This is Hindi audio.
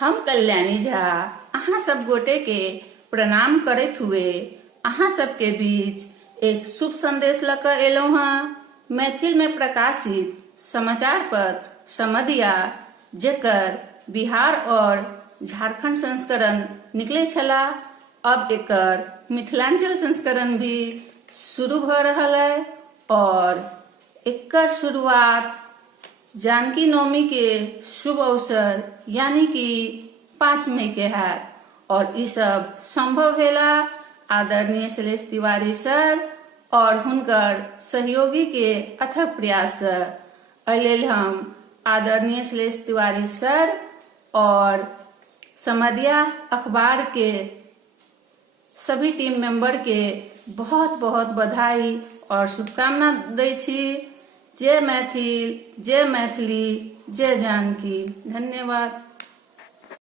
हम कल्याणी झा अहाँ सब गोटे के प्रणाम करत हुए अहाँ सबके बीच एक शुभ संदेश लकर एलौ हाँ। मैथिल में प्रकाशित समाचार पत्र समधिया जेकर बिहार और झारखंड संस्करण निकले छला, अब एकर मिथिलांचल संस्करण भी शुरू भ रहल है और एकर शुरुआत जानकी नवमी के शुभ अवसर यानी कि 5 मई के है और ई सब संभव भेला आदरणीय शैलेश तिवारी सर और हुनकर सहयोगी के अथक प्रयास से। एहि हम आदरणीय शैलेश तिवारी सर और समधिया अखबार के सभी टीम मेंबर के बहुत बहुत बधाई और शुभकामना दै छी। जय मैथिल, जय मैथिली, जय जानकी। धन्यवाद।